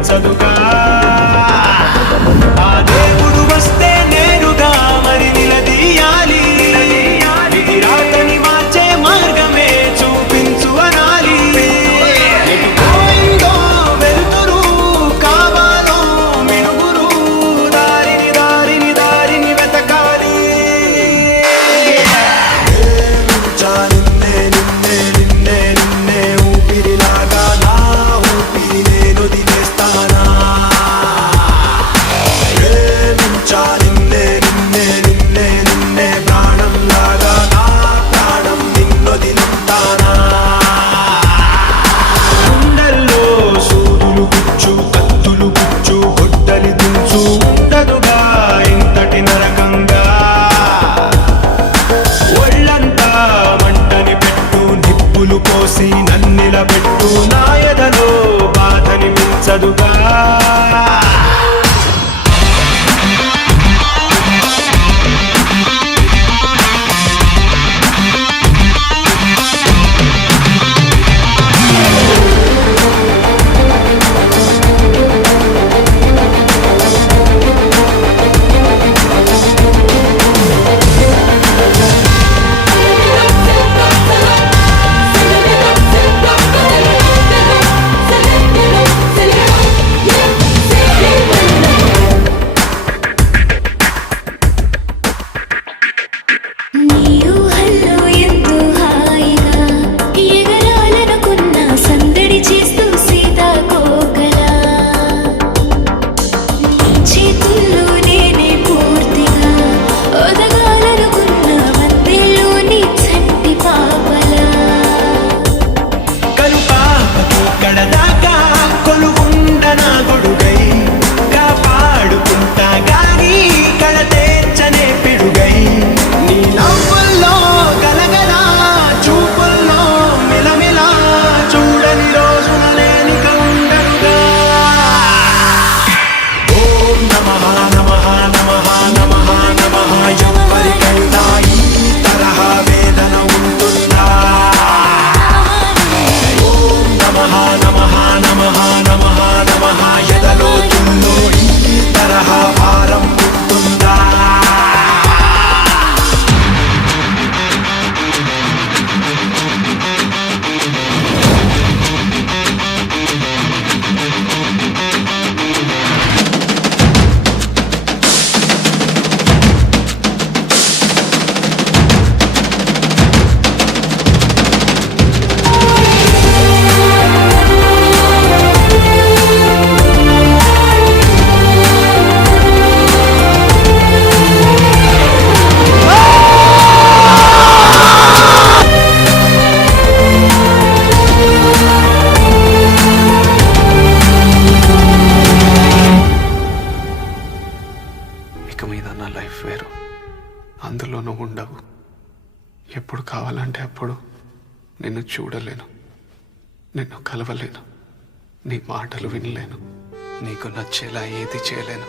మించదుగా ఆ దేవుడు వస్తే నేరుగా మరి నిలదీయాలి ఇది రాతని మార్చే మార్గమే చూపించు అనాలి ఎటుపోయిందో వెలుతురు కావాలో మినుగురు దారిని దారిని దారిని వెతకాలి నిన్నే నిన్నే నిన్నే నిన్నే ఊపిరిలాగా నా ఊపిరి నేను దినేస్తానా ప్రేమించా నిన్నే నిన్నే నిన్నే నిన్నే ప్రాణంలాగా నా ప్రాణం నిన్నొదిలుంటానా గుండెల్లో సూదులు గుచ్చు కత్తులు గుచ్చు గొడ్డలి దించు ఉండదుగా ఇంతటి నరకంగా ఒళ్ళంతా మంటని పెట్టు నిప్పులు పోసి నన్నిలబెట్టు నా ఎదలో బాధని మించదుగా ఇక మీద నా లైఫ్ వేరు, అందులో నువ్వు ఉండవు. ఎప్పుడు కావాలంటే అప్పుడు నిన్ను చూడలేను, నిన్ను కలవలేను, నీ మాటలు వినలేను, నీకు నచ్చేలా ఏది చేయలేను.